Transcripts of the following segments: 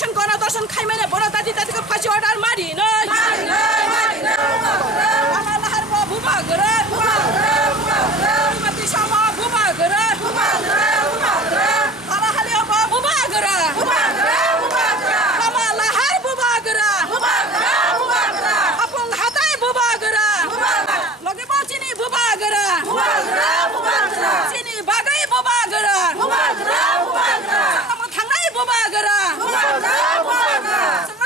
दर्शन गर्न दर्शन खाइमेने बडा दादी दादीको फाँसी अर्डर मारिन लहर बुबा गर मती समा बुबा गर हाली बुबा गर कमा लहर बुबा गर अपन हातै बुबा गर लगे चिनी बुबा गर चिनी बागै बुबा गर थांनाय बुबा गर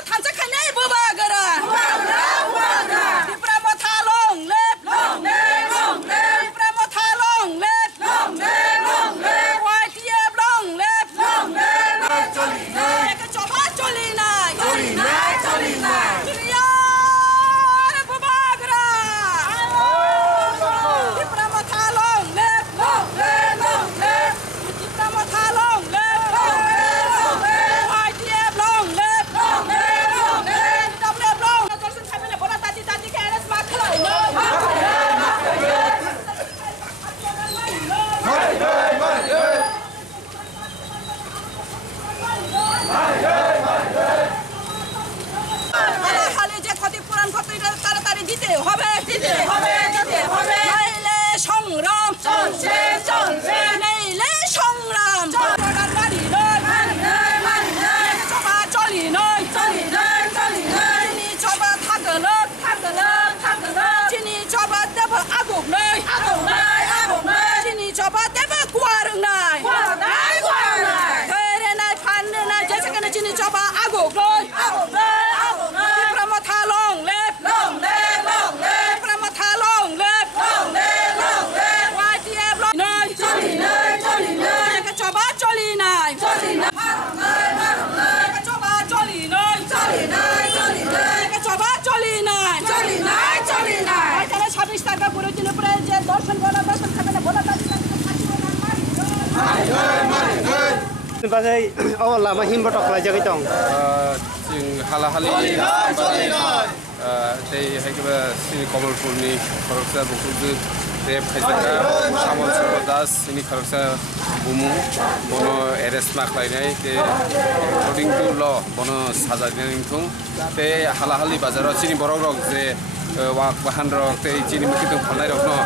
थांचा खायनाय बुबा गर दिप्रा मथा लं लेप दिप्रा मथा लं लेप वाइटिएब लं लेप एक चबा चली नाय दुनियार बुबा गर दिप्रा मथा लं लेप दिप्रा मथा लं लेप वाइटिएब लं लेप डब्लेब लं दर्शन खाइमेने बडा दादी दादीको एरेस्ट मा खलाइ হালি যে ক্ষতিপূরণ করতে তাড়াতাড়ি দিতে হবে নাইলে সংগ্রাম চলছে নাইলে সংগ্রাম চবা চলি নয় চিনি চবা থাকল চিনি চবা দেব আগুক নয় চিনি চবা দেব কুয়ার নাই ধরে নাই ফান্ডে নাই যেখানে চিনি চবা আগুক নয় দিপ্রা মথা লং লেপ দিপ্রা মথা লং লেপ ওয়াইটিএব লং নয় একে চবা চলি নাই একে চবা চলি নয় একে চবা চলি নাই এখানে 26 টাকা পুরো দিনে পরে যে দর্শন করা দর্শন খাবে না বলা দাদি Bagai awal lama himbat ok lagi tong. Sing halahali tei haikaba sini Komalpurni kharoksa bukudu rep khaisaka Shamol Das sini kharoksa bumu bono arrest mak lainai te according to law bono saja ningthung te halahali bazar sini borok rok je wak bahan rok te sini mukitung phalnai rok no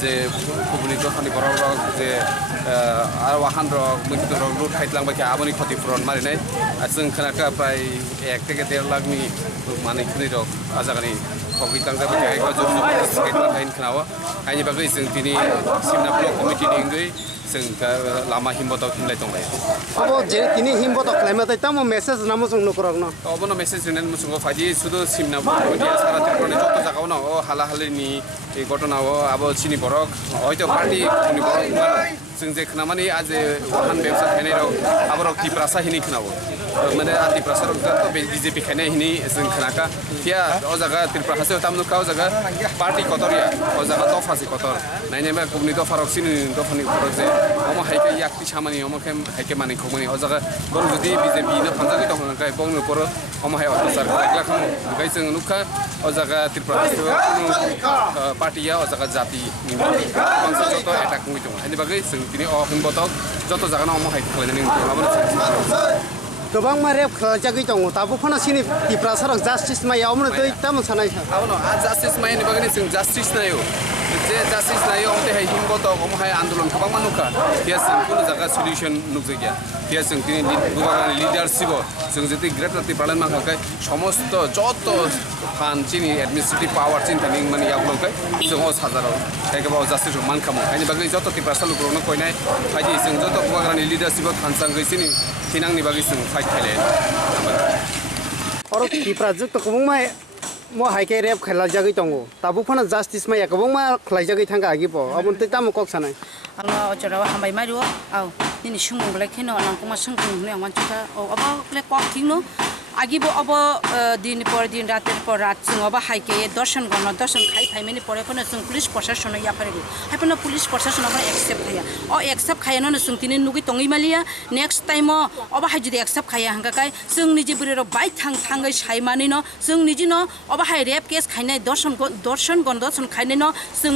je kubuni to khani borok rok je R Wuhan rock মুখিত rock লুট খাইতলাং বাকি আবনি ক্ষতিপূরণ মারিনাই আর जों खोनाखा प्राय 1 থেকে 1.5 लाखनि माने खनि रक आजागानि खगितां जाबाय थायो जब सिकेटला खाइन खोनाव आइनि बागै जों दिनै सिमना ब्लक कमिटि निंगै जों Lama हिम्बताव खिनलाय दंलाय Abo je kini himbat ok lama tai tamo message namo song nukrok no. অবনো মেসেজ রিনেন মুসুঙ্গ ফাইদি শুধু সিমনা কমিটি সারা ত্রিপুরানি যত জায়গাও না ও হালাহালিনি এই ঘটনাও আবো চিনি বরক হয়তো পার্টি চিনি বরক जों जे खोनामानि आज वाहन व्यवसाय खायनायाव आबरक तिप्रासा हिनि खोनावो माने आ तिप्रासा रक तो बीजेपी खायनाय हिनि जों खोनाका थिया ओ जागा तिप्रासा तामनुका ओ जागा पार्टी कतरिया ओ जागा दफासि कतर नाइनेबा कुबनि दफारक सिनि दफानि खरक जे अमा हाइके याक्ति सामानि अमा खेम हाइके मानि खमनि ओ जागा बर जुदि बीजेपी न फानजागै दखनकाय बंग पर अमा हाय अत्याचार खालायग्रा खामो गाय जों नुखा ओ जागा तिप्रासा पार्टीया ओ जागा जाति नि बांसिन जत एटाक मुइ दं हानि बागै जों दिनै अ हिम्बताव जत जागाना अमा हाइके खालायनानै माबानो Gobang ma rep khalajagui tong tabu phana sini tipra sarok justice ma yaumno tei tamon sanai sa. Abono a justice ma ni bagani जों justice nayo je justice nayo amte hai himbotaw om hai andolon kabang manuka dia जों kuno jaga solution nukjagya dia जों tini gubagani leadership जों jeti great rati palan ma kai somosto joto fan chini administrative power chin taning mani yablon kai जों o sajaro ekaba justice man khamo ani bagani joto tipra salu krono koinai haji जों joto gubagani leadership khansang gai chini tinangni bagi जों fight khale Oro tipra juk to kubung ma mo haike rep khalajagui tongo tabu phana justice ma yakubung ma khalajagui thanga agi po abon tei tamo kok sanai. Ano jara hambai mario au nini sumung blek hino nang kuma sungkung ne wan chuta o aba blek kok thing no আগিব অব দিন পর দিন রাতের পর রাত जों of হাইকে দর্শন গণ দর্শন খাই ফাইমেনি পরে ফোন जों পুলিশ প্রশাসন ইয়া ফারে হাইফোন পুলিশ প্রশাসন অব একসেপ্ট খায়া অ একসেপ্ট খায়াनो जों तिनि नुगै तङै मालिया नेक्स्ट टाइम अब हाय जुदि एक्सेप्ट खाया हांगाकाय जों निजे बुरेरो बाइ थाङै साइमानि न जों निजे न अब हाय रेप केस खायनाय दर्शन गण दर्शन खायनाय न जों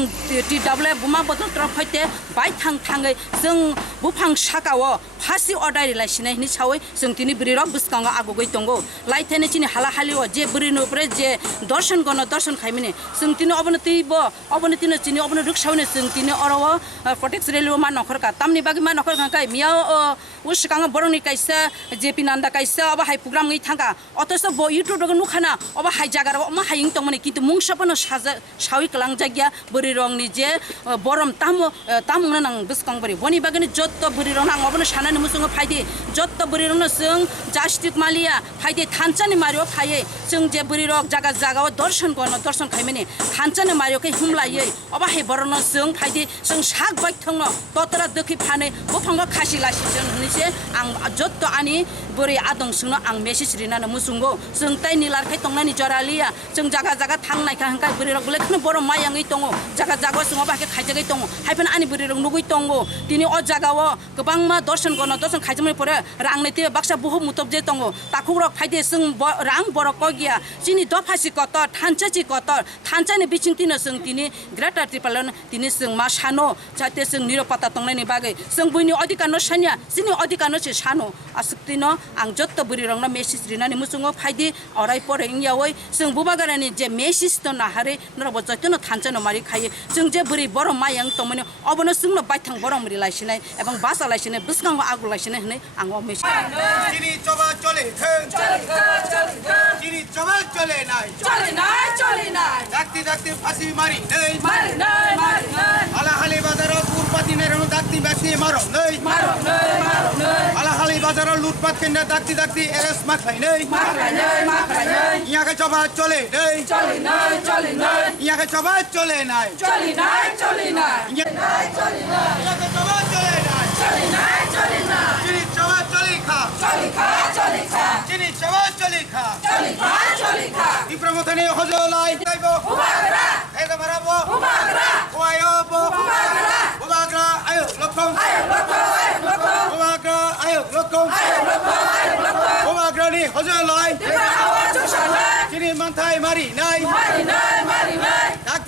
टी डब्ल्यू बुमा बदल तरफ फाइते बाइ थाङै जों बुफां साकाओ फासि अर्डार लाइसिनाय नि सावै जों तिनि बुरेरो बुसकाङा आगुगै दंगो लाइथाने चिनि हाला हालिओ जे बुरिनो उपरे जे दर्शन गण दर्शन खायमिनि जों तिनि अबनो तिबो अबनो तिनो चिनि अबनो रुखसावने जों तिनि अरव प्रोटेक्ट रेलवे मा नखरका तामनि बागै मा नखरका काय मिया उसिकाङा बरंनि काइसा जेपि नान्दा काइसा अब हाय प्रोग्राम गै थांगा अतस ब युट्युब दग नुखाना अब हाय जागार मा हायिं तंमनि किन्तु मुंसापनो सावि कलां जागिया बुरि रंनि जे बरम तामुंना नां बुसकां बरि बनि बागैनि जत्त बुरि रं आं अबनो सानानि मुसुङो फायदि जत्त बुरि रंनो जों जास्टिक मालिया फायदि थानचानि मारियो फायै जों जे बुरि रं जागाव दर्शन गन दर्शन खायमिनि थानचानि मारियो कै हुमलायै अब हाय बरनो जों फायदि जों साग बाइक थंनो ततरा दोखि फानै बुफांगा खासि लासि जों हनिसे आं जत्त आनि बुरि आदं सुनो आं मेसेज रिनानो मुसुंगो जों ताइ निलारखाय तंनानि जरालिया जों जागा थांनायखा हांखाय बुरि रं लेखनो बर मायांगै दङो जागा जों अब हाय खायजागै दङ हायफोन आनि बुरि रं नुगै दङो तिनि अ जागाव गोबां मा दर्शन गन दर्शन खायजमै परे रांनैते बाक्सा बुहु मुतब जे दङो ताखुरक फायदे जों रां बर कगिया जिनि दफासि कत थानचाची कत थानचानि बिचिंतिनो जों तिनि ग्रेटर ट्रिपलन तिनि जों मा सानो जाहाथे जों निरपता तंनायनि बागै जों बुइनि अधिकार न सानिया जिनि अधिकार न सानो आसक्तिनो आं जत्त बुरि रंनो मेसेज रिनानि मुसुङो फायदि अराय परे इंयावै जों बुबागारानि जे मेसेज त नाहारे नरब जत्तनो थानचानो मारि खायो जों जे बुरि बर मायां तमने अबनो जोंनो बाइथां बर मरि लाइसिनाय एबं बासा लाइसिनाय बुसकांगो आगु लाइसिनाय हनै आं अ मेसेज चिनि चबा चले चिनि चबा चले नाय दाक्ति फासि मारि नै हाला हाले बाजाराव पुरपाति नेरनो दाक्ति बासि मारो नै हाला हाले बाजाराव लुटपाट केन्दा दाक्ति एरेस्ट माख्लाय नै इयाके चबा चले नै इयाके चबा चले नाय इयाके चबा चले नाय चिनि चबा चले खा चिनि चबा चले खा इप्रमथानि हजलाय ताइबो एदा माराबो ओयाबो उबाग्रा आयो लखं उबाग्रा आयो लखं उबाग्रानि हजलाय चिनि मानथाय मारि नाय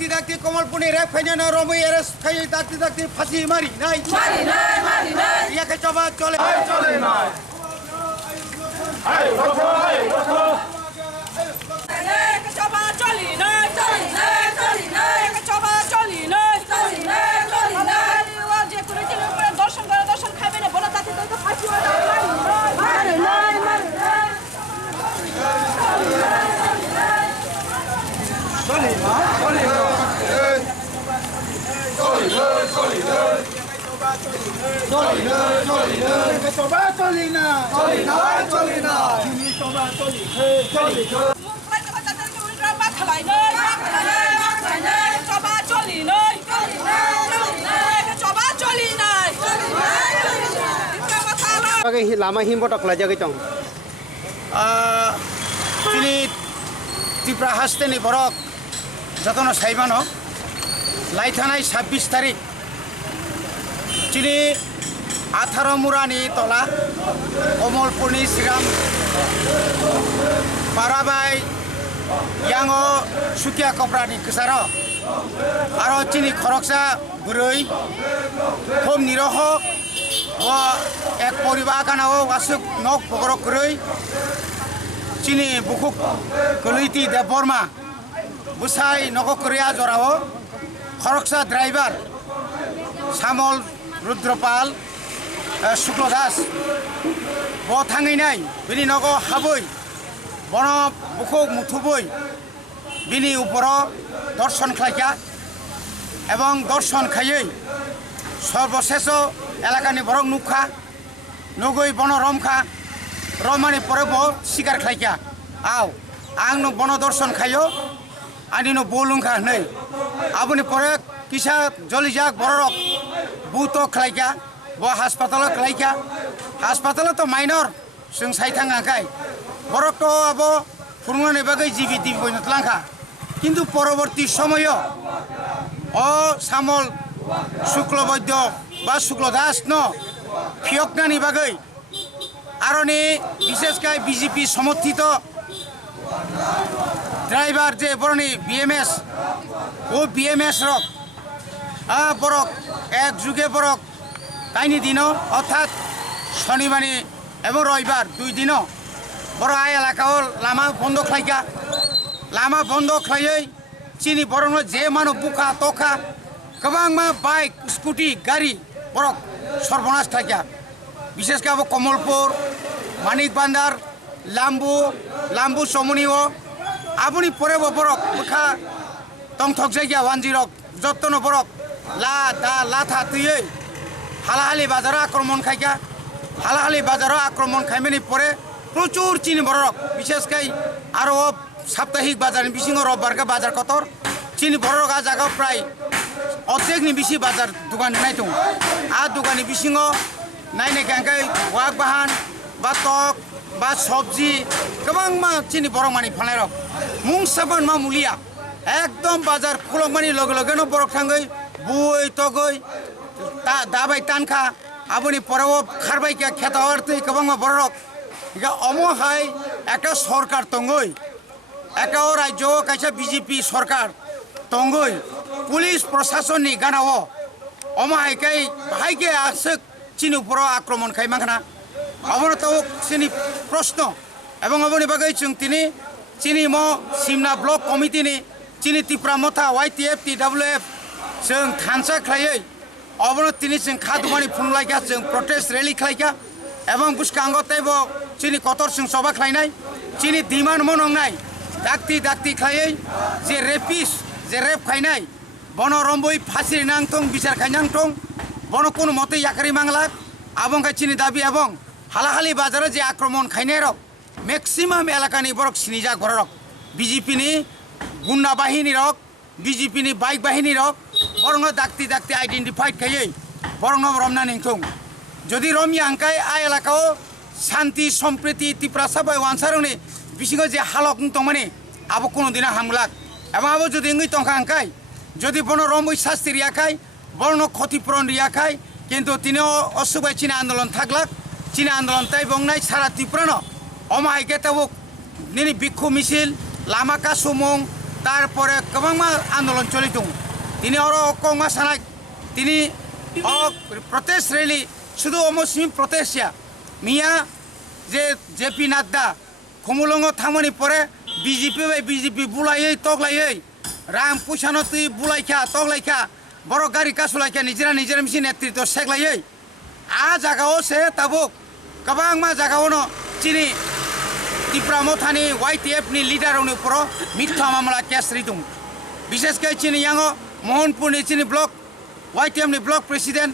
दाक्ति कमलपुरनि रेप फाइनानो रमै एरेस्ट खायै दाक्ति फासि मारि नाय इयाके चबा चले नाय बागै लामा हिमबट खालायजागै दं चिनि त्रिपुरा हास्टेनि बरक जतन साइबानो लाइथानाय 26 तारिख चिनि 18 मुरानि तला कमलपुरनि सिगां बाराबाय यांगो सुकिया कपरानि कसार आरो चिनि खरकसा बुरै खम निरह व एक परिवार गानाव वासुक नक बगर करै चिनि बुकुक गलैति दे बर्मा बुसाई नग करिया जराव खरकसा ड्राइवर सामल रुद्रपाल शुक्लदास ब थाङैनाय बिनि नग हाबै बन बुकुक मुथुबै बिनि उपर दर्शन खालाया एवं दर्शन खायै सर्वशेष एलाकानि बरक नुखा नुगै बन रमखा रमानि परब सिकार खालाया आव आं बन दर्शन खायो आनि बोलुंखा नै आबुनि परे किसा जलिजाक बरक बुत खालाया ब हास्पाताल खालाया हास्पाताल तो माइनर जों साइथाङाखै বরকট আবো ফুরমানি বাগৈ জিবি টিভি বইনত লাংখা কিন্তু পরবর্তী সময়ও ও সামল শুক্লবৈদ্য বা শুক্লদাস ন ফিয়কনানি বাগৈ আরনি বিশেষকৈ বিজেপি সমর্থিত ড্রাইভার যে বরনি বিএমএস ও বিএমএস রক বরক এক যুগে বরক তাইনি দিন অর্থাৎ শনিবারে এবং রবিবার 2 দিন বড় আই এলাকাও লামা বন্ধ খাইকা লামা বন্ধ খাইयै চিনি বরং যে মানুষ বুকা তখা গোबां मा বাইক স্কুটি গাড়ি বরক সর্বনাশ খাইকা বিশেষ করে কমলপুর মানিক বান্দার লাম্বু সমনিও আপনি পরে বরক বুকা টংথক জায়গা 10 যত্ন বরক লাথা তুই হালাহালি বাজারে আক্রমণ খাইকা হালাহালি বাজারে আক্রমণ খাইমেনি পরে প্রচুর চিনি বরক বিশেষ করে আরও সাপ্তাহিক বাজার বিশিং রববারকে বাজার কতর চিনি বরক আ জায়গা প্রায় অর্ধেকনি বেশি বাজার দোকান নাই দं আর দোকানি বিশিং নাইনে গাंखाय ওয়াক বাহান বা টক বা সবজি गोबां मा চিনি বরক মানি ফানাই রক মুং সাবান মা মুলিয়া একদম বাজার খুলমানি লগে লগেনো বরক থাঙ্গৈ বই তগৈ দাবাই টানখা আপনি পরেও খারবাই খেতা হওয়ারতে गोबां मा বরক অমহাই একটা সরকার তঙ্গই একটা রাজ্য কাইসা বিজেপি সরকার তঙ্গই পুলিশ প্রশাসননি গানাও অমহাইকাই হাইকে আসে চিনি উপর আক্রমণ খাই মাখানা অবনত চিনি প্রশ্ন এবং অবনি বাগৈ जों তিনি চিনি ম সিমনা ব্লক কমিটিনি চিনি ত্রিপুরা মথা YTF TWF जों थानसा खायै অবনত তিনি जों খাদুমানি ফুনलायखा जों प्रटेस्ट रैली खालायखा এবং বুসকাঙ্গতেবো চিনি কতর जों সভা খাইনাই চিনি ডিমান্ড মনংনাই দাক্তি খাयै যে রেপিস যে রেপ খাইনাই বন রম্বই ফাঁসি নাংথং বিচার খাইনাংথং বন কোনো মতে ইয়াকারি মাংলা আবংকাই চিনি দাবি এবং হালাহালি বাজারে যে আক্রমণ খাইনাই রক ম্যাক্সিমাম এলাকানি বরক সিনিজা ঘরক বিজেপিনি গুন্ডা বাহিনী রক বিজেপিনি বাইক বাহিনী রক বরং দাক্তি আইডেন্টিফাইড খাयै বরং রমনা নিংথং যদি রমিয়া আংকাই আ এলাকাও শান্তি সম্প্রীতি ত্রিপুরা সাবাই ওয়ানসারংনি বিশিং যে হালক তংমানি আবো কোনো দিনা হামলাক এবং আবো যদি ইংই তংখা আংকাই যদি বন রমই শাস্তি রিয়াখাই বর্ণ ক্ষতিপূরণ রিয়াখাই কিন্তু তিনিও অসুবাই চীনা আন্দোলন থাকলাক চীনা আন্দোলন তাই বংনাই সারা ত্রিপুরানো অমাহাইকে তাবুক নিনি বিক্ষু মিছিল লামাকা সুমুং তারপরে गोबां আন্দোলন চলিত তিনি আরো কংমা সানাই তিনি প্রটেস্ট রেলি শুধু অমুসলিম প্রটেস্টিয়া মিয়া যে জেপি নাড্ডা খুমুলঙ্গ থামনি পরে বিজেপি বুলাইयै তগলাইयै রাম পয়সানো তুই বুলাইখা তগলাইখা বড় গাড়ি কাসুলাইখা নিজেরা মিছি নেতৃত্ব সেগলাইयै আ জায়গাও সে তাবুক गोबां জায়গাও চিনি ত্রিপুরা মথানি YTF नि লিডারनि উপর মিথ্যা মামলা কেস রিতুং বিশেষ করে চিনি ইয়াঙ্গ মোহনপুরনি চিনি ব্লক YTF नि ব্লক প্রেসিডেন্ট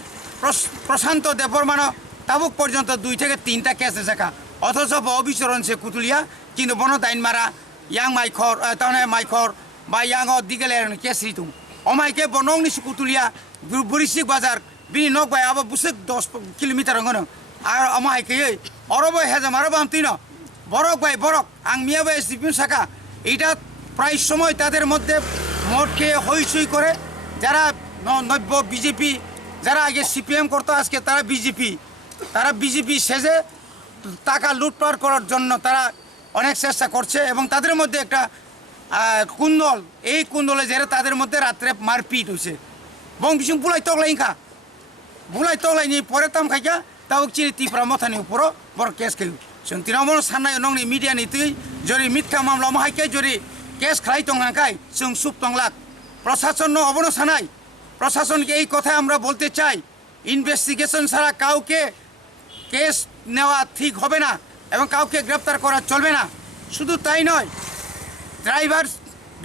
প্রশান্ত দেববর্মান তাবুক পর্যন্ত 2 থেকে 3টা কেস এসেকা অথচ অবিচরণ সে কুতুলিয়া কিন্তু বন দাইন মারা ইয়াং মাইখর তাহলে মাইখর বা ইয়াঙ্গ দিগেলের কেস রিতুং অমাইকে বনংনি কুতুলিয়া বুরিশিক বাজার বিনি নক বাই আবো বুসেক 10 কিলোমিটার গন আর অমাইকে অরব হেজাম আরব আমতিন বরক ভাই বরক আং মিয়া ভাই সিপিএম শাখা এটা প্রায় সময় তাদের মধ্যে মদ খেয়ে হইচই করে যারা নব্য বিজেপি যারা আগে সিপিএম করতো আজকে তারা বিজেপি সেজে টাকা লুটপাট করার জন্য তারা অনেক চেষ্টা করছে এবং তাদের মধ্যে একটা কুন্দল এই কুন্দলে যারা তাদের মধ্যে রাত্রে মারপিট হয়েছে বং বিসুং বুলাই তগলাইনি পরে তাম খাইকা তাও চিনি ত্রিপুরা মথানি উপর বড় কেস খেল जों तृणमूल सान्नाय नंनि मीडियानि तुई जरि मिथ्या मामला माहायके जरि केस खालाय तंगांखाय जों सुप तंगलाक प्रशासन अबनो सानाय प्रशासन के এই কথা আমরা বলতে চাই ইনভেস্টিগেশন ছাড়া কাউকে কেস নেওয়া ঠিক হবে না এবং কাউকে গ্রেফতার করা চলবে না শুধু তাই নয় ড্রাইভার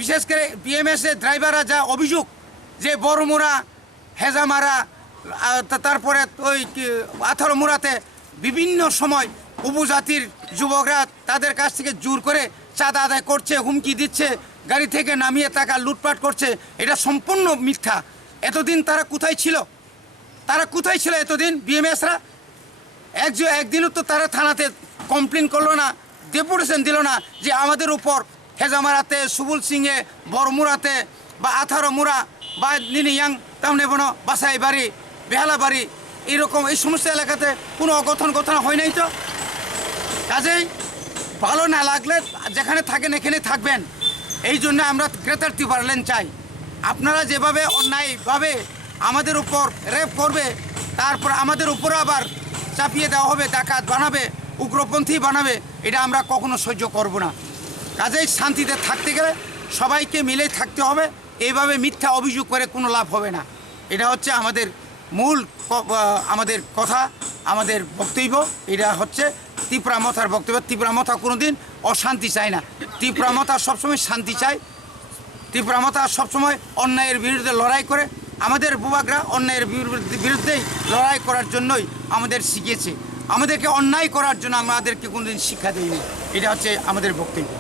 বিশেষ করে বিএমএস এর ড্রাইভাররা যা অভিযোগ যে বড়মুরা হেজামারা তারপরে ওই আথরমুরাতে বিভিন্ন সময় উপজাতির যুবকরা তাদের কাছ থেকে জোর করে চাঁদা আদায় করছে হুমকি দিচ্ছে গাড়ি থেকে নামিয়ে টাকা লুটপাট করছে এটা সম্পূর্ণ মিথ্যা এতদিন তারা কোথায় ছিল এতদিন বিএমএসরা একদিনও তো তারা থানাতে কমপ্লেন করলো না ডেপুটেশন দিল না যে আমাদের উপর হেজামারাতে সুবুল সিংয়ে বড়মুরাতে বা আথারমুরা বা নিনিয়াং তামনে বনো বাসাই বাড়ি বেহালা বাড়ি এরকম এই সমস্ত এলাকাতে কোনো অগঠন হয় নাই তো। কাজেই ভালো না লাগলে যেখানে থাকেন এখানে থাকবেন। এই জন্য আমরা গ্রেটার ত্রিপুরাল্যান্ড চাই। আপনারা যেভাবে অন্যায়ভাবে আমাদের উপর রেপ করবে, তারপর আমাদের উপর আবার চাপিয়ে দেওয়া হবে, ডাকাত বানাবে, উগ্রপন্থী বানাবে, এটা আমরা কখনো সহ্য করব না। কাজেই শান্তিতে থাকতে গেলে সবাইকে মিলে থাকতে হবে। এইভাবে মিথ্যা অভিযোগ করে কোনো লাভ হবে না। এটা হচ্ছে আমাদের মূল আমাদের কথা, আমাদের বক্তব্য। এটা হচ্ছে ত্রিপুরা মথার বক্তব্য। ত্রিপুরা মথা কোনো দিন অশান্তি চায় না। ত্রিপুরা মথা সবসময় শান্তি চায়। ত্রিপুরা মথা সবসময় অন্যায়ের বিরুদ্ধে লড়াই করে। আমাদের বুবাকরা অন্যায়ের বিরুদ্ধেই লড়াই করার জন্যই আমাদের শিখিয়েছে। আমাদেরকে অন্যায় করার জন্য আমাদেরকে কোনোদিন শিক্ষা দেয়নি। এটা হচ্ছে আমাদের বক্তব্য।